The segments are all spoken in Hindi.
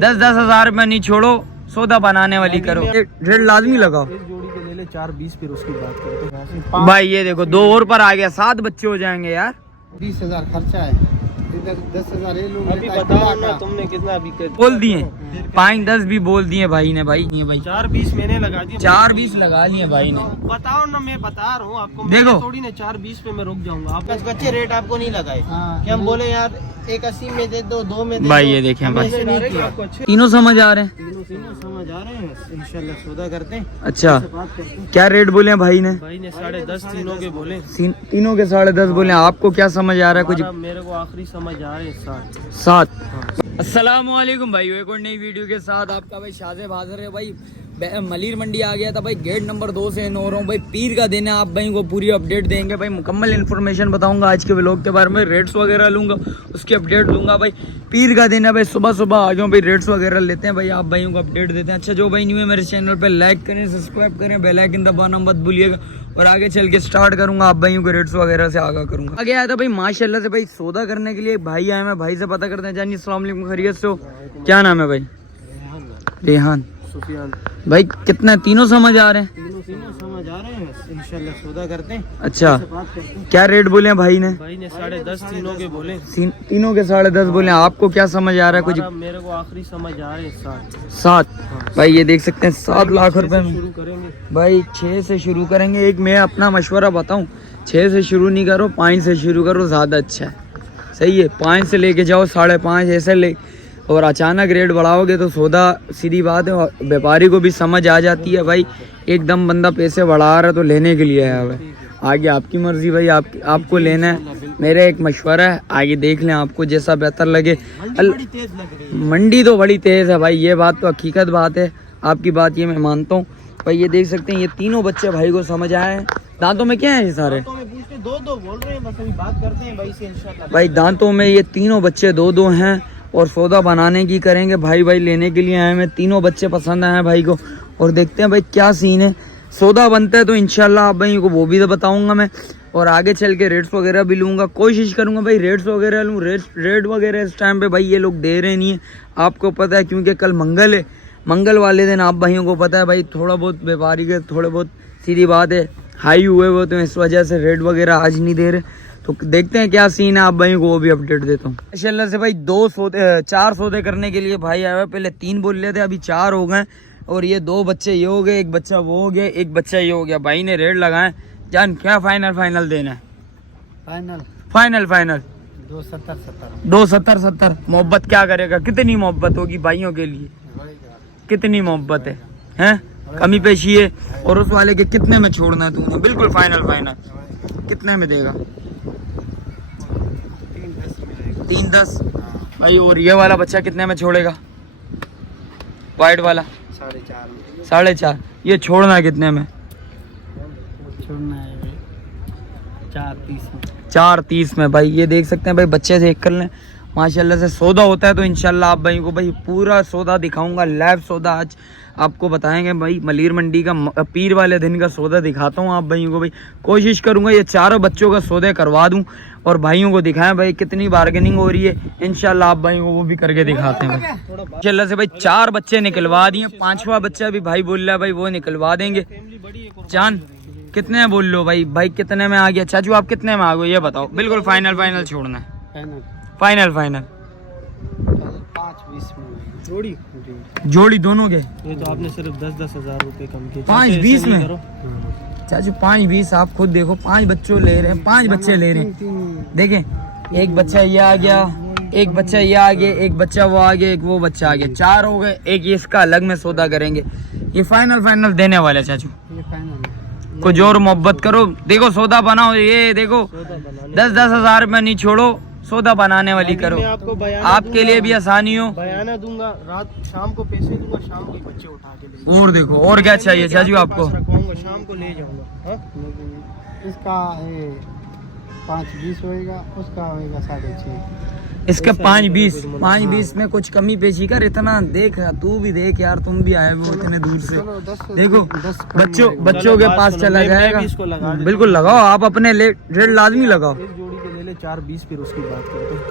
10-10 हजार में नहीं छोड़ो, सौदा बनाने वाली करो। रेट लाजमी लगाओ। इस जोड़ी के ले ले 4-20, फिर उसकी बात करते हैं। भाई ये देखो 2 और पर आ गया, 7 बच्चे हो जाएंगे यार। 20,000 खर्चा है, 10,000 ये लोग। अभी बताओ ना तुमने कितना अभी बोल दिए, 5-10 भी बोल दिए भाई ने। भाई 4-20 मैंने लगा दिया, 4-20 लगा लिए भाई ने। बताओ ना, मैं बता रहा हूँ आपको। देखो थोड़ी ना 4-20 पे मैं रुक जाऊंगा। आप बच्चे रेट आपको नहीं लगाए कि हम बोले यार 180 में दे दो, 2 में दे भाई दो। ये देखें भाई, आपको तीनों समझ आ रहे हैं। तीनों समझ आ रहे हैं। इंशाल्लाह सौदा करते हैं। अच्छा बात करते हैं। क्या रेट बोले भाई ने? भाई ने 10.5 तीनों के बोले। तीनों के 10.5 बोले। आपको क्या समझ आ रहा है? कुछ मेरे को आखिरी समझ आ रहे हैं 7। अस्सलामुअलैकुम भाई, एक और नई वीडियो के साथ आपका भाई शाज़ेब हाजिर है। भाई मलीर मंडी आ गया था भाई, गेट नंबर 2 से इन हो रहा हूँ भाई। पीर का दिन है, आप भाई को पूरी अपडेट देंगे भाई, मुकम्मल इन्फॉर्मेशन बताऊंगा आज के व्लॉग के बारे में। रेट्स वगैरह लूंगा, उसकी अपडेट दूंगा भाई। पीर का दिन है भाई, सुबह सुबह आ जाओ भाई, रेट्स वगैरह लेते हैं भाई, आप भाइयों को अपडेट देते हैं। अच्छा जो भाई न्यू है मेरे चैनल पे, लाइक करें, सब्सक्राइब करें, बेल आइकन दबाना मत भूलिएगा। और आगे चल के स्टार्ट करूंगा, आप भाइयों के रेट्स वगैरह से आगा करूंगा। आगे आया था भाई माशाल्लाह से भाई सौदा करने के लिए। भाई आए, मैं भाई से पता करते हैं। जानिए अस्सलाम वालेकुम, खैरियत से हो? क्या नाम है भाई? रेहान। सुफियान। भाई कितना, तीनों समझ आ रहे हैं? तीनों समझ आ रहे हैं। इंशाल्लाह सौदा करते हैं। अच्छा बात करते हैं। क्या रेट बोले भाई ने? भाई ने 10.5 तीनों के बोले। तीनों के 10.5 बोले। आपको क्या समझ आ रहा है? कुछ मेरे को आखिरी समझ आ रहे हैं 7। भाई ये देख सकते हैं 7 लाख रुपए में शुरू करेंगे भाई। 6 से शुरू करेंगे। एक मैं अपना मशवरा बताऊं, 6 से शुरू नहीं करो, 5 से शुरू करो, ज़्यादा अच्छा है। सही है, 5 से लेके जाओ 5.5 ऐसे ले। और अचानक रेट बढ़ाओगे तो सौदा, सीधी बात है, व्यापारी को भी समझ आ जाती है भाई। एकदम बंदा पैसे बढ़ा रहा है तो लेने के लिए है भाई। आगे आपकी मर्जी भाई, आपको लेना है। मेरा एक मशवरा है, आगे देख लें, आपको जैसा बेहतर लगे। मंडी तो बड़ी तेज़ है भाई, ये बात तो हकीकत बात है। आपकी बात ये मैं मानता हूँ भाई। ये देख सकते हैं, ये तीनों बच्चे भाई को समझ आए हैं। दांतों में क्या है ये सारे? दो बोल रहे हैं, बस अभी बात करते हैं भाई से इंशाल्लाह। भाई दांतों में ये तीनों बच्चे 2-2 हैं। और सौदा बनाने की करेंगे भाई। भाई लेने के लिए आए हैं, तीनों बच्चे पसंद आए हैं भाई को। और देखते हैं भाई क्या सीन है। सौदा बनता है तो इंशाल्लाह आप भाई को वो भी तो बताऊंगा मैं। और आगे चल के रेट्स वगैरह भी लूँगा, कोशिश करूँगा भाई रेट्स वगैरह लूँ। रेट वगैरह इस टाइम पे भाई ये लोग दे रहे नहीं है, आपको पता है, क्योंकि कल मंगल है। मंगल वाले दिन आप भाइयों को पता है भाई, थोड़ा बहुत व्यापारी के थोड़े बहुत, सीधी बात है, हाई हुए वो, तो इस वजह से रेट वगैरह आज नहीं दे रहे। तो देखते हैं क्या सीन है, आप भाई को वो भी अपडेट देता हूँ। माशाल्लाह से भाई 4 सौदे करने के लिए भाई आए हुए। पहले 3 बोल रहे थे, अभी 4 हो गए। और ये 2 बच्चे ये हो गए, एक बच्चा वो हो गया, एक बच्चा ये हो गया। भाई ने रेट लगाए। जान क्या फाइनल देना है? फाइनल 270। मोहब्बत क्या करेगा? कितनी मोहब्बत होगी भाइयों के लिए? कितनी मोहब्बत है, हैं? कमी पेशी है। और उस वाले के कितने में छोड़ना है तूने? बिल्कुल फाइनल। कितने में देगा? 3-10 भाई। और ये वाला बच्चा कितने में छोड़ेगा? वाइट वाला 4.5। ये छोड़ना है कितने में? छोड़ना है 4.30 में भाई। ये देख सकते हैं भाई, बच्चे देख कर लें। माशाल्लाह से सौदा होता है तो इंशाल्लाह आप भाई को भाई पूरा सौदा दिखाऊंगा। लाइव सौदा आज आपको बताएंगे भाई। मलीर मंडी का पीर वाले दिन का सौदा दिखाता हूँ आप भाइयों को भाई। कोशिश करूंगा ये 4 बच्चों का सौदे करवा दूं और भाइयों को दिखाएं भाई कितनी बार्गेनिंग हो रही है। इंशाल्लाह आप भाइयों को वो भी करके दिखाते हैं भाई। इंशाल्लाह से भाई 4 बच्चे निकलवा दिए, 5वां बच्चा भी भाई बोल रहा है भाई वो निकलवा देंगे। जान कितने बोल लो भाई? भाई कितने में आ गया? चाचू आप कितने में आ गए ये बताओ? बिल्कुल फाइनल छोड़ना है। फाइनल 5-20 जोड़ी दोनों के। ये तो आपने सिर्फ 10-10 हजार रुपए कम किए। 5-20 में चाचू? 5-20 आप खुद देखो, 5 बच्चों ले रहे हैं, 5 बच्चे ले रहे हैं। देखें, एक बच्चा ये आ गया, एक बच्चा ये आ गया, एक बच्चा वो आ गया, एक वो बच्चा आ गया, 4 हो गए। एक ये इसका अलग में सौदा करेंगे। ये फाइनल देने वाले चाचू। कुछ और मोहब्बत करो, देखो सौदा बनाओ। ये देखो 10-10 हजार में नहीं छोड़ो, सौदा बनाने वाली करो। आपके लिए भी आसानी हो। बयाना दूंगा, रात शाम को पैसे दूंगा, शाम को बच्चे उठा के देंगे। और देखो और क्या चाहिए चाचू आपको? शाम को ले जाऊंगा। इसका 5-20 होएगा, उसका होएगा 6.5। इसके 5-20 में कुछ कमी पेशी कर। इतना देख, तू भी देख यार, तुम भी आए हो इतने दूर से। देखो बच्चों के पास चला जाएगा। बिल्कुल लगाओ, आप अपने रेट लाजमी लगाओ। 4-20 फिर उसकी बात करते हैं।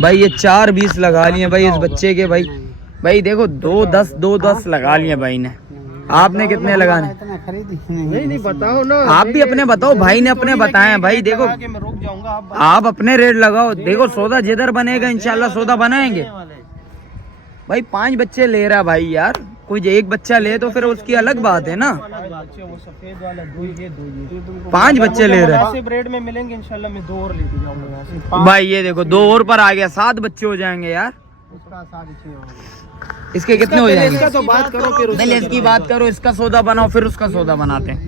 भाई ये 4-20 लगा लिए भाई इस बच्चे के भाई। भाई देखो 2-10 लगा लिए भाई ने। आपने कितने लगाने? नहीं बताओ ना, आप भी अपने बताओ, भाई ने अपने बताए हैं भाई। देखो मैं रुक जाऊंगा, आप अपने रेट लगाओ। देखो सौदा जिधर बनेगा इंशाल्लाह सौदा बनाएंगे भाई। 5 बच्चे ले रहा भाई यार, कोई एक बच्चा ले तो फिर उसकी अलग बात है ना। वो सफेद वाला 2 5 बच्चे ले रहा है। ऐसे ब्रेड में मिलेंगे इंशाल्लाह, मैं 2 और लेके जाऊंगा यहाँ से। भाई ये देखो 2 और पर आ गया, 7 बच्चे हो जाएंगे यार। उसका 6.5 होगा। इसके कितने हो जाएंगे? इसका तो बात करो, फिर पहले इसकी बात करो, इसका सौदा बनाओ फिर उसका सौदा बनाते हैं।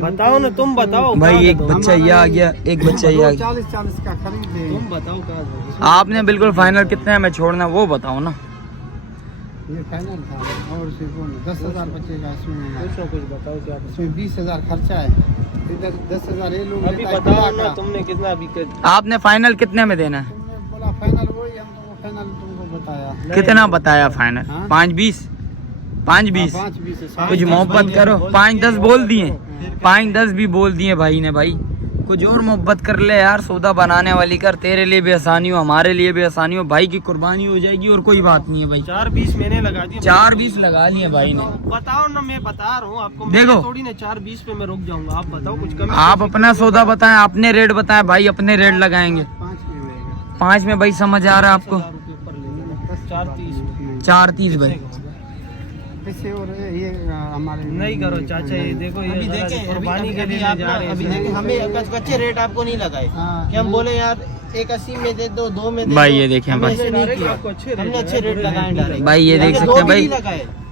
बताओ ना, तुम बताओ भाई एक बच्चा ये आ गया, एक बच्चा ये आ गया। 40 का खरीद ले, तुम बताओ कहाँ। आपने बिल्कुल फाइनल कितने में छोड़ना वो बताओ ना। ये फाइनल था और सिर्फ 10,000 बचेगा इसमें। कुछ बताओ क्या? इसमें 20,000 खर्चा है, इधर 10,000 ये लोग। अभी बताओ ना तुमने कितना अभी आपने फाइनल कितने में देना है? तुमने बोला फाइनल वही, हम तुमको फाइनल तुमको बताया। कितना बताया फाइनल? 5-20 5-20 कुछ मोहब्बत करो। 5-10 बोल दिए, 5-10 भी बोल दिए भाई ने। भाई कुछ और मोहब्बत कर ले यार, सौदा बनाने वाली कर। तेरे लिए भी आसानी हो, हमारे लिए भी आसानी हो, भाई की कुर्बानी हो जाएगी और कोई बात नहीं है भाई। 4-20 मैंने लगा दिए, 4-20 लगा लिए भाई ने। बताओ ना, मैं बता रहा हूँ आपको। देखो थोड़ी ना 4-20 पे मैं रुक जाऊंगा, आप बताओ कुछ कम। आप अपना सौदा बताएं, अपने रेट बताएं भाई, अपने रेट लगाएंगे। 5 में भाई समझ आ रहा है आपको? 4-30 भाई। और ये हमारे नहीं करो चाचा, ये देखो, ये कुर्बानी के लिए जा रहे हैं। अभी देखें, हमें कच्चे रेट आपको नहीं लगाए कि हम बोले यार 180 में दे दो, 2 में दे भाई दो। ये देखें भाई, हमने अच्छे रेट लगाए डायरेक्ट। भाई ये देख सकते हैं भाई।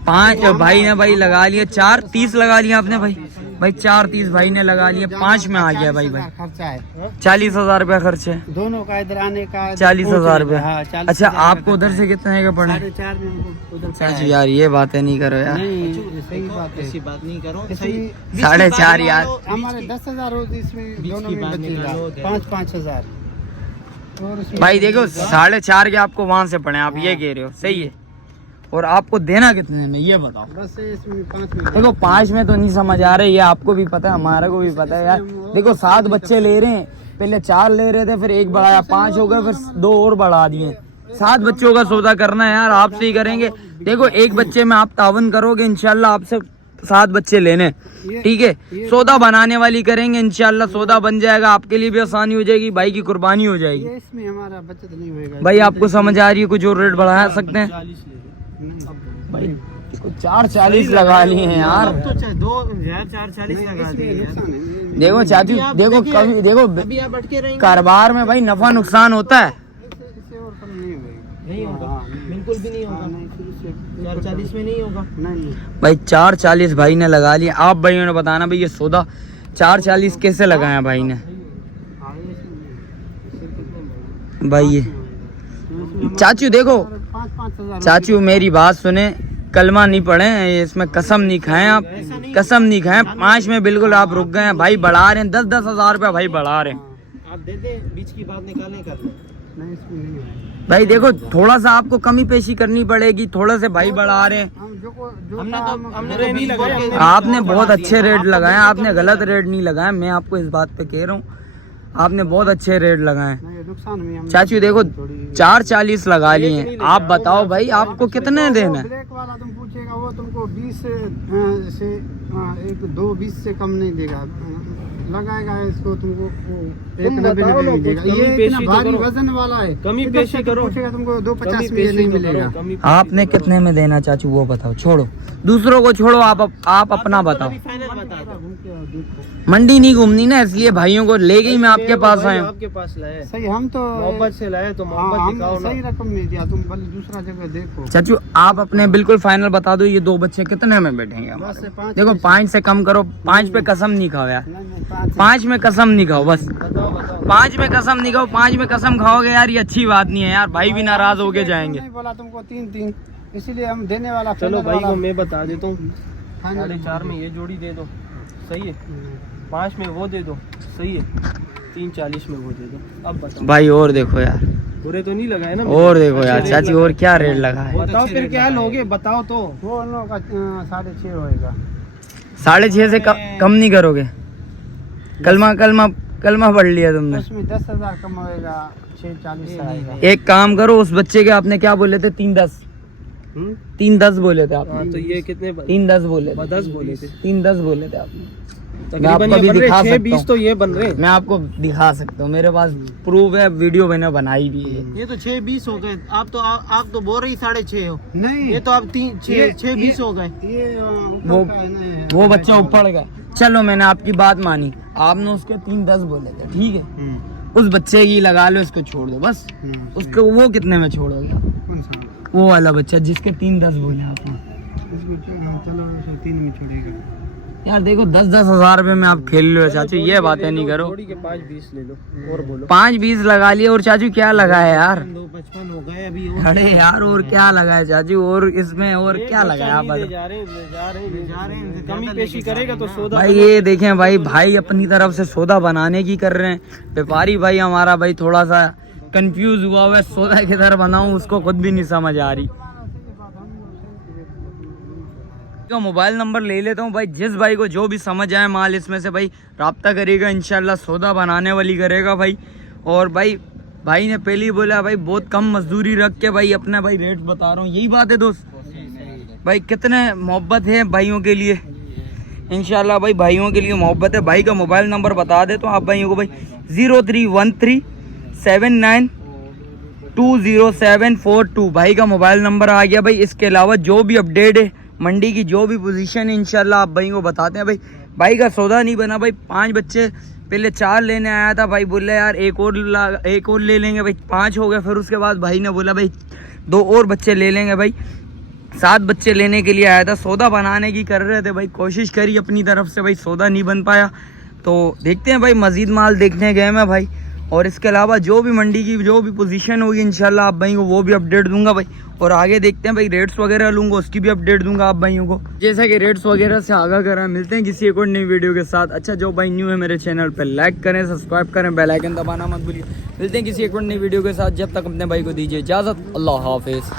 5 भाई ने भाई लगा लिए, 4-30 लगा लिया आपने भाई। भाई 4-30 भाई ने लगा लिए, 5 में आ गया भाई। भाई खर्चा है 40,000 रुपया खर्च है दोनों का, इधर आने का 40,000 रुपया। हाँ, 40,000 अच्छा आपको उधर से कितने का पड़े? 4.5 में हमको उधर से चाचू यार ये बातें नहीं करो यार। सही बात है, ऐसी बात नहीं करो। 4.5 यार। हमारे 10,000 होती, इसमें दोनों में बचेगा 5,000 और भाई देखो 4.5 के आपको वहां से पड़े, आप ये कह रहे हो सही है। और आपको देना कितने में ये बताओ? बस इसमें 5 में। देखो 5 में तो नहीं समझ आ रहे, ये आपको भी पता है, हमारे को भी पता है यार। देखो 7 बच्चे ले रहे हैं, पहले 4 ले रहे थे, फिर 1 बढ़ाया, 5 हो गए, फिर 2 और बढ़ा दिए। 7 बच्चों का सौदा करना है यार, आपसे ही करेंगे। देखो 1 बच्चे में आप तावन करोगे इंशाल्लाह, आपसे 7 बच्चे लेने, ठीक है। सौदा बनाने वाली करेंगे इंशाल्लाह, सौदा बन जाएगा, आपके लिए भी आसानी हो जाएगी, भाई की कुर्बानी हो जाएगी। इसमें हमारा बचत नहीं होगा भाई आपको समझ आ रही है? कुछ और रेट बढ़ा सकते हैं भाई। 4.40 लगा लिए हैं यार। 2,440 लगा दिए। देखो चाचू, देखो कभी देखो अभी आप अटके रहेंगे, कारोबार में भाई नफा नुकसान होता है। इससे और कम नहीं होगा, बिल्कुल भी नहीं होगा। 440 में नहीं होगा। नहीं भाई 4.40 भाई ने लगा लिया। आप भाइयों ने बताना भाई ये सौदा 4.40 कैसे लगाया भाई ने? भाई ये चाचू देखो, 5,000 चाचू मेरी बात सुने, कलमा नहीं पढ़े, इसमें कसम नहीं खाएं आप, कसम नहीं खाएं। 5 में बिल्कुल आप रुक गए हैं भाई, बढ़ा रहे हैं 10-10 हजार रुपया भाई बढ़ा रहे हैं। आप दे दे, बीच की बात निकालें कर नहीं, इसमें नहीं है भाई। देखो थोड़ा सा आपको कमी पेशी करनी पड़ेगी, थोड़ा से भाई बढ़ा रहे हैं। हमने आपने बहुत अच्छे रेट लगाए, आपने गलत रेट नहीं लगाए, मैं आपको इस बात पे कह रहा हूँ, आपने बहुत अच्छे रेट लगाए। चाचू देखो 4.40 लगा लिए, आप बताओ भाई आपको कितने देना? ब्लैक वाला तुम पूछेगा, वो तुमको 20 से 2-20 से कम नहीं देगा, लगाएगा इसको तुमको 190 में देगा। ये इतना भारी वजन वाला है, कमी पेशी करो, पूछेगा तुमको 250 में नहीं मिलेगा। आपने कितने में देना चाचू वो बताओ, छोड़ो दूसरों को छोड़ो, आप अपना बताओ। मंडी नहीं घूमनी ना, इसलिए भाइयों को ले गई, मैं आपके पास आया हूँ। आपके पास लाए सही, हम तो मोहब्बत से लाए, तो मोहब्बत दिखाओ ना। सही रकम नहीं दिया, तुम भले दूसरा जगह देखो। चाचू आप अपने बिल्कुल फाइनल बता दो, ये 2 बच्चे कितने में बैठेंगे? देखो 5 से कम करो, 5 पे कसम नहीं खाओ यार, 5 में कसम नहीं खाओ, बस 5 में कसम नहीं खाओ। 5 में कसम खाओगे यार ये अच्छी बात नहीं है यार, भाई भी नाराज होके जाएंगे। बोला तुमको 3-3, इसीलिए हम देने वाला। चलो भाई को मैं बता देता हूँ, 4.5 में ये जोड़ी दे दो, सही है। 5 में वो दे दो, सही है। 3.40 में वो दे दो। अब बताओ भाई और देखो यार, बुरे तो नहीं लगाए ना? और देखो यार चाची, और क्या रेट लगा है? बताओ फिर क्या लोगे, बताओ तो। वो लोग का 6.5 होएगा। 6.5 से कम नहीं करोगे? कलमा कलमा पढ़ लिया तुमने। उसमें 10,000 कमाएगा, 640 आएगा। एक काम करो, उस बच्चे के आपने क्या बोले थे, 3-10 3-10 बोले थे आपने। तो ये कितने 3-10 बोले थे। 10 बोले थे 3-10 बोले थे आपने। मैं तकरीबन आपको ये भी बन रहे दिखा 6-20 सकता तो ये बन रहे। मैं आपको दिखा सकता हूँ, मेरे पास प्रूफ है, वीडियो मैंने बनाई भी है। ये तो 6-20 हो गए। आप तो बोल रही 6.5 हो। नहीं, ये तो आप 6-20 हो गए। ये वो ऊपर का है ना, वो बच्चा ऊपर गया। चलो मैंने आपकी बात मानी, आपने उसके 3-10 बोले थे, ठीक है। उस बच्चे की लगा लो, इसको छोड़ दो बस। उसको वो कितने में छोड़ोगे? कौन सा? वो वाला बच्चा जिसके 3-10 बोले आपने। चलो 3 में छोड़ेगा। यार देखो 10-10 हजार रुपए में आप खेल लो चाचू, ये बातें नहीं करो। जोड़ी के 5-20 ले लो और बोलो। 5-20 लगा लिए, और चाचू क्या लगा है यार? 55 हो गए अभी। अरे यार और क्या लगा है चाचू, और इसमें और क्या लगा है आप ले बताओ। जा रहे हैं। कमी पेशी करेगा तो सौदा। भाई ये देखें भाई अपनी तरफ से सौदा बनाने की कर रहे हैं। व्यापारी भाई हमारा भाई थोड़ा सा कंफ्यूज हुआ हुआ है, सौदा किधर बनाऊं उसको खुद भी नहीं समझ आ रही। का मोबाइल नंबर ले लेता हूँ भाई, जिस भाई को जो भी समझ आए माल इसमें से भाई राब्ता करेगा, इंशाल्लाह सौदा बनाने वाली करेगा भाई। और भाई ने पहले ही बोला भाई बहुत कम मजदूरी रख के भाई अपना भाई रेट बता रहा हूँ, यही बात है दोस्त। भाई कितने मोहब्बत है भाइयों के लिए, इंशाल्लाह भाई भाइयों के लिए मोहब्बत है। भाई का मोबाइल नंबर बता दे तो आप भाइयों को भाई 0313792072 भाई का मोबाइल नंबर आ गया भाई। इसके अलावा जो भी अपडेट है मंडी की, जो भी पोजीशन है, इंशाल्लाह आप भाई को बताते हैं। भाई का सौदा नहीं बना भाई, 5 बच्चे पहले 4 लेने आया था, भाई बोले यार एक और ले लेंगे भाई, 5 हो गए। फिर उसके बाद भाई ने बोला भाई 2 और बच्चे ले लेंगे भाई, 7 बच्चे लेने के लिए आया था। सौदा बनाने की कर रहे थे भाई, कोशिश करी अपनी तरफ से भाई, सौदा नहीं बन पाया। तो देखते हैं भाई, मजीद माल देखने गए मैं भाई। और इसके अलावा जो भी मंडी की जो भी पोजीशन होगी इंशाल्लाह आप भाई को वो भी अपडेट दूंगा भाई। और आगे देखते हैं भाई, रेट्स वगैरह लूंगा उसकी भी अपडेट दूंगा आप भाइयों को, जैसा कि रेट्स वगैरह से आगाह करा। मिलते हैं किसी एक और नई वीडियो के साथ। अच्छा जो भाई न्यू है मेरे चैनल पर लाइक करें, सब्सक्राइब करें, बेल आइकन दबाना मत भूलिए। मिलते हैं किसी एक और नई वीडियो के साथ, जब तक अपने भाई को दीजिए इजाज़त। अल्लाह हाफिज़।